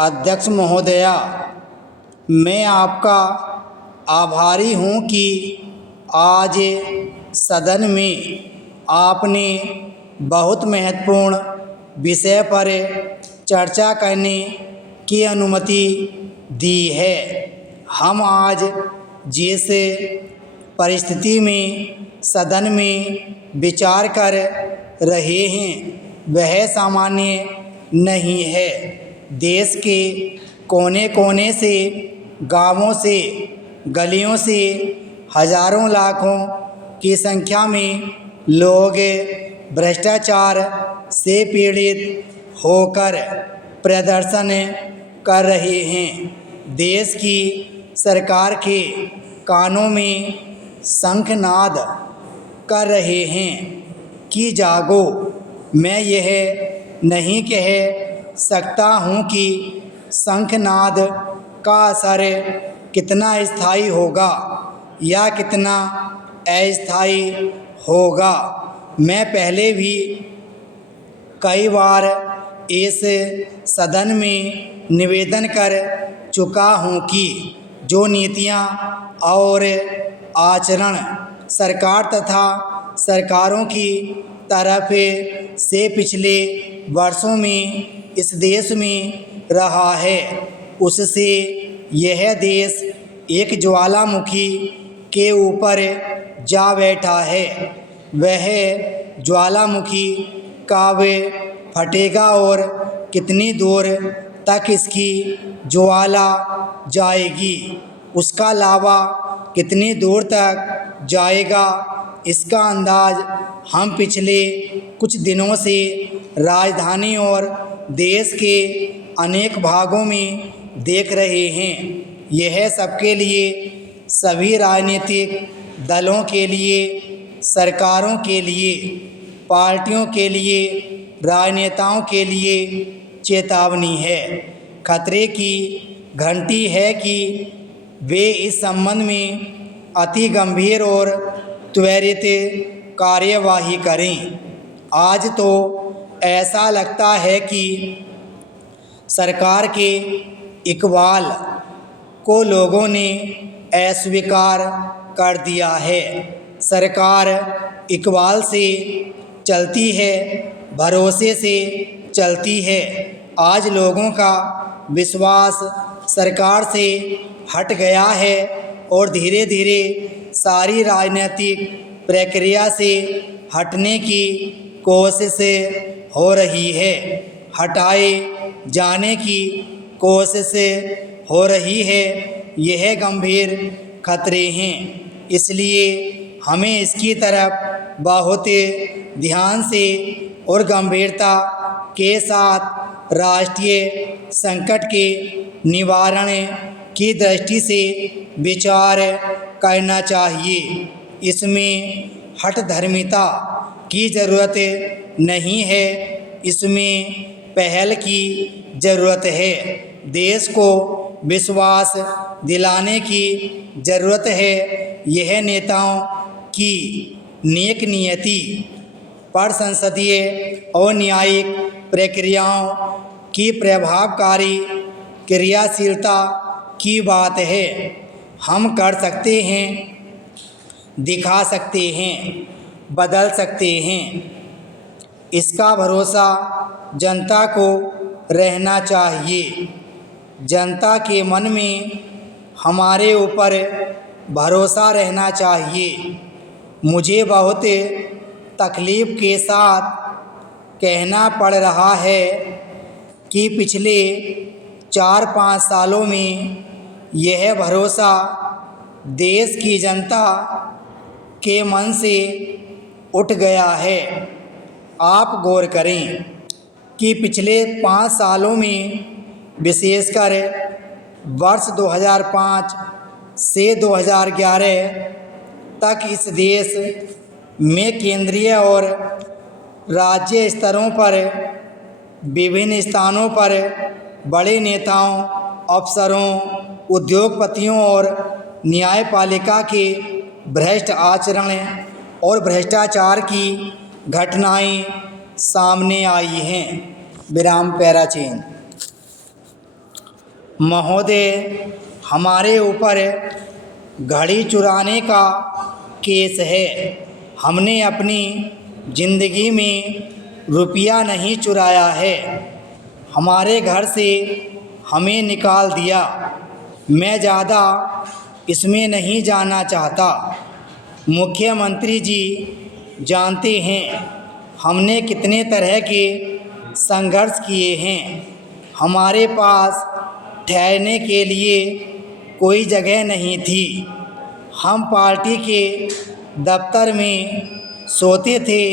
अध्यक्ष महोदया, मैं आपका आभारी हूँ कि आज सदन में आपने बहुत महत्वपूर्ण विषय पर चर्चा करने की अनुमति दी है। हम आज जिस परिस्थिति में सदन में विचार कर रहे हैं वह सामान्य नहीं है। देश के कोने कोने से, गांवों से, गलियों से हजारों लाखों की संख्या में लोग भ्रष्टाचार से पीड़ित होकर प्रदर्शन कर रहे हैं। देश की सरकार के कानों में शंखनाद कर रहे हैं कि जागो। मैं यह नहीं कह सकता हूँ कि शंखनाद का असर कितना स्थायी होगा या कितना अस्थायी होगा। मैं पहले भी कई बार इस सदन में निवेदन कर चुका हूँ कि जो नीतियाँ और आचरण सरकार तथा सरकारों की तरफ से पिछले वर्षों में इस देश में रहा है, उससे यह देश एक ज्वालामुखी के ऊपर जा बैठा है। वह ज्वालामुखी कब फटेगा और कितनी दूर तक इसकी ज्वाला जाएगी, उसका लावा कितनी दूर तक जाएगा, इसका अंदाज हम पिछले कुछ दिनों से राजधानी और देश के अनेक भागों में देख रहे हैं। यह सबके लिए, सभी राजनीतिक दलों के लिए, सरकारों के लिए, पार्टियों के लिए, राजनेताओं के लिए चेतावनी है। खतरे की घंटी है कि वे इस संबंध में अति गंभीर और त्वरित कार्यवाही करें। आज तो ऐसा लगता है कि सरकार के इकबाल को लोगों ने अस्वीकार कर दिया है। सरकार इकबाल से चलती है, भरोसे से चलती है। आज लोगों का विश्वास सरकार से हट गया है और धीरे धीरे सारी राजनीतिक प्रक्रिया से हटने की कोशिश हो रही है, हटाए जाने की कोशिश हो रही है। यह गंभीर खतरे हैं, इसलिए हमें इसकी तरफ बहुत ध्यान से और गंभीरता के साथ राष्ट्रीय संकट के निवारण की दृष्टि से विचार करना चाहिए। इसमें हठधर्मिता की ज़रूरत नहीं है, इसमें पहल की ज़रूरत है। देश को विश्वास दिलाने की ज़रूरत है। यह नेताओं की नेक नियति पर संसदीय और न्यायिक प्रक्रियाओं की प्रभावकारी क्रियाशीलता की बात है। हम कर सकते हैं, दिखा सकते हैं, बदल सकते हैं। इसका भरोसा जनता को रहना चाहिए। जनता के मन में हमारे ऊपर भरोसा रहना चाहिए। मुझे बहुत तकलीफ़ के साथ कहना पड़ रहा है कि पिछले 4-5 सालों में यह भरोसा देश की जनता के मन से उठ गया है। आप गौर करें कि पिछले 5 सालों में, विशेषकर वर्ष 2005 से 2011 तक इस देश में केंद्रीय और राज्य स्तरों पर विभिन्न स्थानों पर बड़े नेताओं, अफसरों, उद्योगपतियों और न्यायपालिका के भ्रष्ट आचरण और भ्रष्टाचार की घटनाएं सामने आई हैं। विराम पैराचीन। महोदय, हमारे ऊपर घड़ी चुराने का केस है। हमने अपनी ज़िंदगी में रुपया नहीं चुराया है। हमारे घर से हमें निकाल दिया। मैं ज़्यादा इसमें नहीं जाना चाहता। मुख्यमंत्री जी जानते हैं हमने कितने तरह के संघर्ष किए हैं। हमारे पास ठहरने के लिए कोई जगह नहीं थी। हम पार्टी के दफ्तर में सोते थे।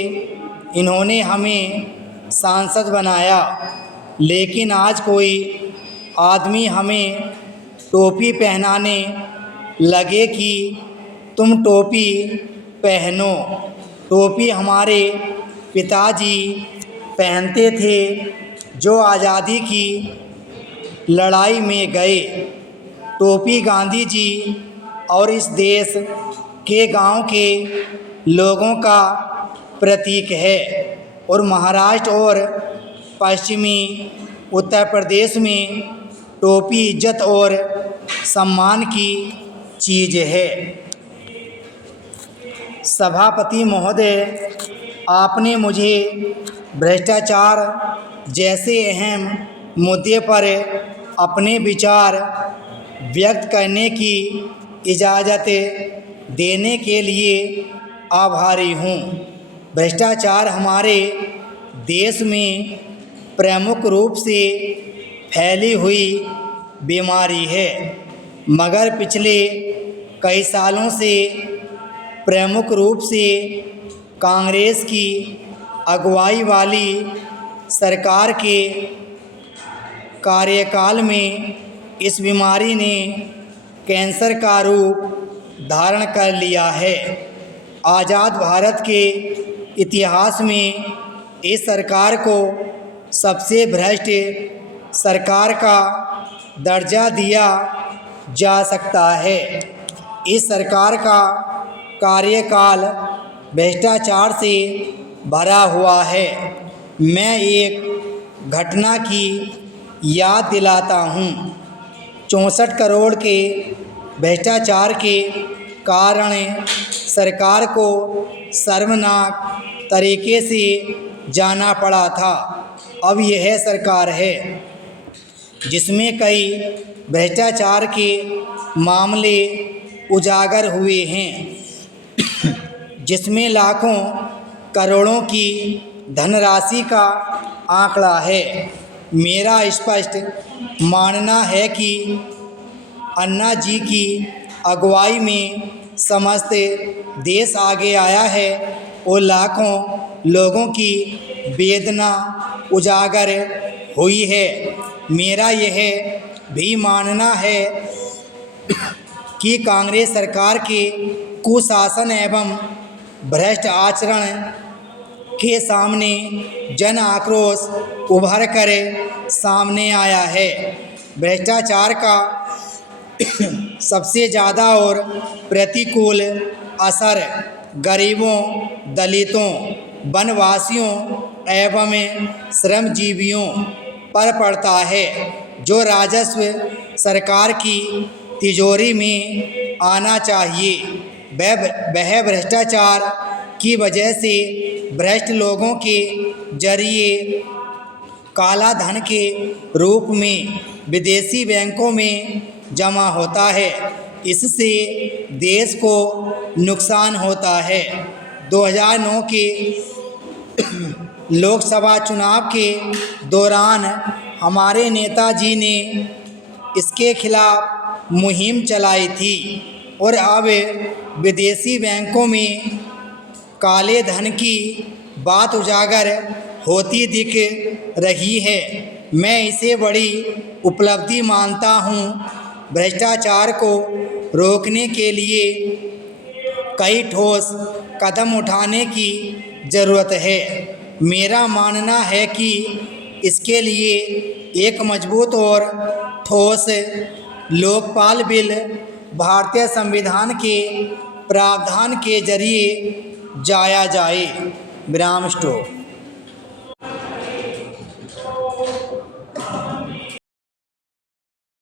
इन्होंने हमें सांसद बनाया, लेकिन आज कोई आदमी हमें टोपी पहनाने लगे कि तुम टोपी पहनो। टोपी हमारे पिताजी पहनते थे जो आज़ादी की लड़ाई में गए। टोपी गांधी जी और इस देश के गांव के लोगों का प्रतीक है और महाराष्ट्र और पश्चिमी उत्तर प्रदेश में टोपी इज्जत और सम्मान की चीज़ है। सभापति महोदय, आपने मुझे भ्रष्टाचार जैसे अहम मुद्दे पर अपने विचार व्यक्त करने की इजाज़त देने के लिए आभारी हूँ। भ्रष्टाचार हमारे देश में प्रमुख रूप से फैली हुई बीमारी है, मगर पिछले कई सालों से प्रमुख रूप से कांग्रेस की अगुवाई वाली सरकार के कार्यकाल में इस बीमारी ने कैंसर का रूप धारण कर लिया है। आज़ाद भारत के इतिहास में इस सरकार को सबसे भ्रष्ट सरकार का दर्जा दिया जा सकता है। इस सरकार का कार्यकाल भ्रष्टाचार से भरा हुआ है। मैं एक घटना की याद दिलाता हूँ। 64 करोड़ के भ्रष्टाचार के कारण सरकार को शर्मनाक तरीके से जाना पड़ा था। अब यह सरकार है जिसमें कई भ्रष्टाचार के मामले उजागर हुए हैं, जिसमें लाखों करोड़ों की धनराशि का आंकड़ा है। मेरा स्पष्ट मानना है कि अन्ना जी की अगुवाई में समस्त देश आगे आया है और लाखों लोगों की वेदना उजागर हुई है। मेरा यह भी मानना है कि कांग्रेस सरकार के कुशासन एवं भ्रष्ट आचरण के सामने जन आक्रोश उभर कर सामने आया है। भ्रष्टाचार का सबसे ज़्यादा और प्रतिकूल असर गरीबों, दलितों, वनवासियों एवं श्रमजीवियों पर पड़ता है, जो राजस्व सरकार की तिजोरी में आना चाहिए। वह भ्रष्टाचार की वजह से भ्रष्ट लोगों के जरिए काला धन के रूप में विदेशी बैंकों में जमा होता है। इससे देश को नुकसान होता है। 2009 के लोकसभा चुनाव के दौरान हमारे नेताजी ने इसके खिलाफ मुहिम चलाई थी और अब विदेशी बैंकों में काले धन की बात उजागर होती दिख रही है। मैं इसे बड़ी उपलब्धि मानता हूँ। भ्रष्टाचार को रोकने के लिए कई ठोस कदम उठाने की ज़रूरत है। मेरा मानना है कि इसके लिए एक मजबूत और ठोस लोकपाल बिल भारतीय संविधान के प्रावधान के जरिए जाया जाए। विराम स्टॉप।